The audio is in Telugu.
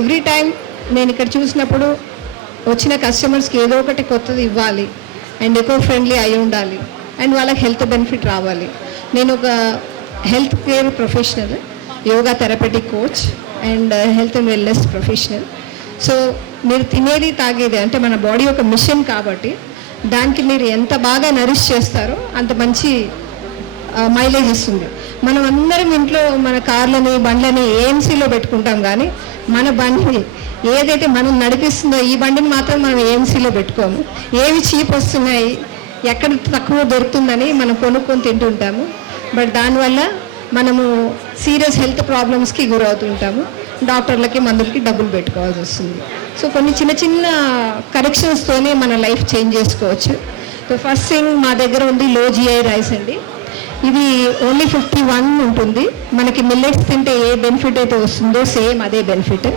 ఎవ్రీ టైం నేను ఇక్కడ చూసినప్పుడు వచ్చిన కస్టమర్స్కి ఏదో ఒకటి కొత్తది ఇవ్వాలి అండ్ ఎకో ఫ్రెండ్లీ అయి ఉండాలి అండ్ వాళ్ళకి హెల్త్ బెనిఫిట్ రావాలి. నేను ఒక health care professional yoga therapeutic coach and health and wellness professional so మీరు తినేది తాగేది అంటే మన బాడీ ఒక మిషన్ కాబట్టి దానికి మీరు ఎంత బాగా నరిష్ చేస్తారో అంత మంచి మైలేజ్ ఇస్తుంది. మనం అందరం ఇంట్లో మన కార్లని బండ్లని ఏఎంసీలో పెట్టుకుంటాం కానీ మన బండిని ఏదైతే మనం నడిపిస్తుందో ఈ బండిని మాత్రం మనం ఏఎంసీలో పెట్టుకోము. ఏవి చీప్ వస్తున్నాయి ఎక్కడ తక్కువ దొరుకుతుందని మనం కొనుక్కొని తింటుంటాము. బట్ దానివల్ల మనము సీరియస్ హెల్త్ ప్రాబ్లమ్స్కి గురవుతుంటాము. డాక్టర్లకి మందులకి డబ్బులు పెట్టుకోవాల్సి వస్తుంది. సో కొన్ని చిన్న చిన్న కరెక్షన్స్తోనే మన లైఫ్ చేంజ్ చేసుకోవచ్చు. సో ఫస్ట్ థింగ్ మా దగ్గర ఉంది లో జిఐ రైస్ అండి. ఇది ఓన్లీ ఫిఫ్టీ వన్ ఉంటుంది. మనకి మిల్లెట్స్ తింటే ఏ బెనిఫిట్ అయితే వస్తుందో సేమ్ అదే బెనిఫిట్